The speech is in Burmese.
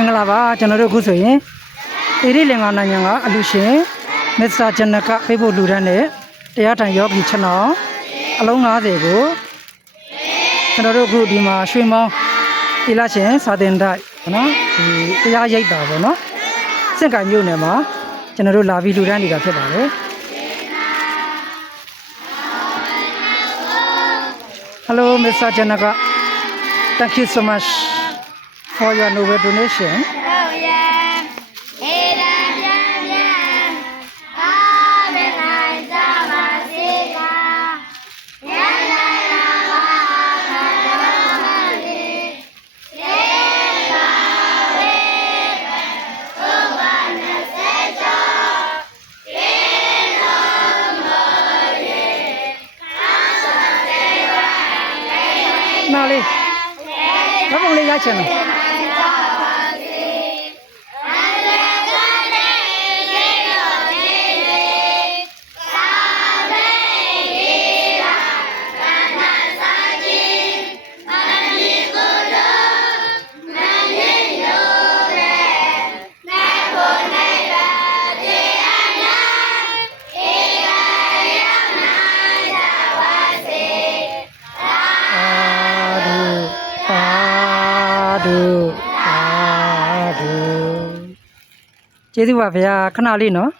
င်္ဂလာပါကျွန်တော်တို့အခုဆိုရင်အေရိလင်္ကာနိုင်ငံကအလူရှင်မစ္စတာဂျနကဖေးဖို့လူတန်းနဲ့တရားထိုင်ယောဂီကျွန်တော်အလုံး90ကိုကျွန်တော်တို့အခုဒီမှာရွှေမောင်းတိလရှင်စာတင်တိုက်နော်ဒီတရားရိပ်တာပေါ့နော်စင့်ကံမြို့နယ်မှာကျွန်တော်တို့လာပြီးလူတန်းနေတာဖြစ်ပါတယ် Hello Mr. Janaka Thank you so much for your noble donation ဟုတ်ရဲ့ဟေးရပြပြအားမနိုင်ကြပါစေကညနေလာပါခါတော်မလေး for your Nobel donation. Nào đi nó không lên ra trường. 감사합니다. ဒုအာဒုကျေးဇူးပါဗျာခဏလေးနော်